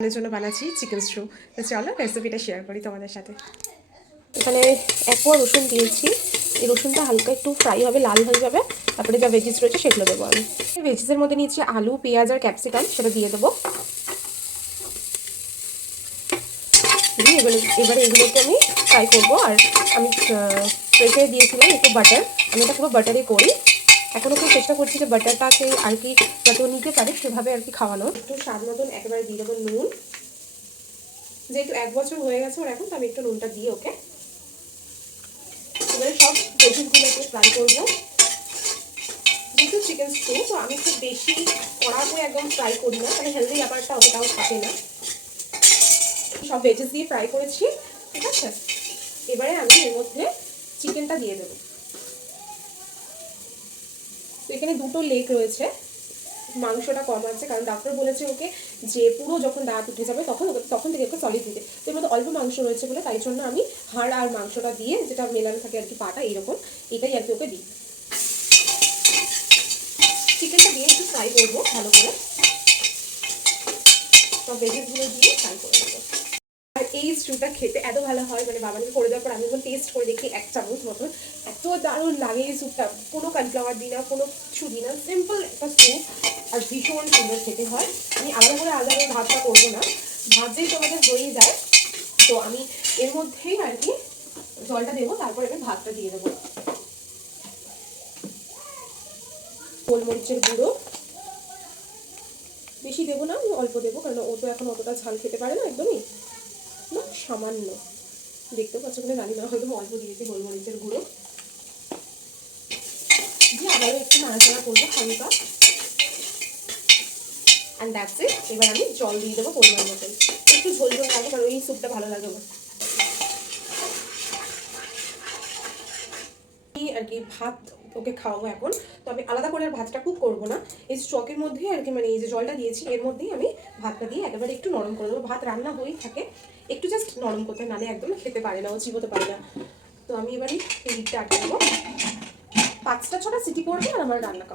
এর জন্য বানাচ্ছি চিকেন স্টু। তো চলো রেসিপিটা শেয়ার করি তোমাদের সাথে। এখানে এক কোয়া রসুন দিয়েছি। এই রসুনটা হালকা একটু ফ্রাই হবে, লাল হয়ে যাবে। তারপরে যা ভেজিস রয়েছে সেগুলো দেবো আমি। ভেজিসের মধ্যে নিয়েছি আলু, পেঁয়াজ আর ক্যাপসিকাম, সেটা দিয়ে দেবো। দিয়ে এবারে এগুলোকে আমি ফ্রাই করবো। আর আমি প্রেসারে দিয়েছিলাম একটু বাটার। আমি এটা পুরো বাটারে করি। এখন একটু চেষ্টা করছি যে বাটারটাকে আর কি যাতে নিতে পারে সেভাবে আর কি খাওয়ানোর। একটু স্বাদ মতন একেবারে দিয়ে দেবো নুন। যেহেতু 1 বছর হয়ে গেছে ওর এখন, তো আমি একটু নুনটা দিই ওকে। এবারে সব ভেজিসগুলোকে ফ্রাই করবো। যেহেতু চিকেন স্টু, তো আমি খুব বেশি কড়া করে একদম ফ্রাই করি না, মানে হেলদি ব্যাপারটা অতটাও থাকে না। সব ভেজিস দিয়ে ফ্রাই করেছি, ঠিক আছে। এবারে আমি এর মধ্যে চিকেনটা দিয়ে দেবো। তো এখানে দুটো লেগ রয়েছে, মাংসটা কম আছে, কারণ ডাক্তার বলেছে ওকে যে পুরো যখন দাঁত উঠে যাবে তখন থেকে ওকে সলিড দিতে। তো এর মধ্যে অল্প মাংস রয়েছে বলে তাই জন্য আমি হাড় আর মাংসটা দিয়ে, যেটা মেলানো থাকে আর কি পাটা এইরকম, এটাই আর কি ওকে দিই। চিকেনটা দিয়ে একটু ফ্রাই করবো ভালো করে, সব ভেজিসগুলো দিয়ে ফ্রাই করে নেবো। আর এই স্টুটা খেতে এত ভালো হয়, মানে বাবাকে করে দেওয়ার পর আমি যখন টেস্ট করে দেখি 1 চামচ মতন, এত দারুণ লাগে এই স্যুপটা। কোনো কর্নফ্লাওয়ার দিই না, কোনো কিছু দিই না, সিম্পল একটা স্যুপ। আর ভীষণ সুন্দর খেতে হয়। আমি আলাদা করে ভাতটা করবো না, ভাত যেই তোমাদের হয়ে যায়, তো আমি এর মধ্যেই আর কি জলটা দেবো, তারপর আমি ভাতটা দিয়ে দেবো। গোলমরিচের গুঁড়ো বেশি দেবো না, আমি অল্প দেবো, কারণ ও তো এখন অতটা ঝাল খেতে পারে না একদমই, না সামান্য। দেখতে পাচ্ছ কিনা জানি না, হয়তো অল্প দিয়েছি গোলমরিচের গুঁড়ো দিয়ে আবারও একটু নাড়াচাড়া করবো হালকা। And that's it. এবার আমি জল দিয়ে দেবো পরিমাণ মতন, একটু ঝোল ঝোল লাগে, কারণ এই স্যুপটা ভালো লাগে আমার আর কি। ভাত ওকে খাওয়াবো এখন, তো আমি আলাদা করে আর ভাতটা কুক করবো না। এই স্টকের মধ্যে আর কি, মানে এই যে জলটা দিয়েছি এর মধ্যেই আমি ভাতটা দিয়ে একেবারে একটু নরম করে দেবো। ভাত রান্না হয়েই থাকে, একটু জাস্ট নরম করতে, নালে একদম খেতে পারে না, ও চিবোতে পারে না। তো আমি এবারে লিডটা আটকে দেবো। 5টা 6টা সিটি পড়বে আর আমার রান্না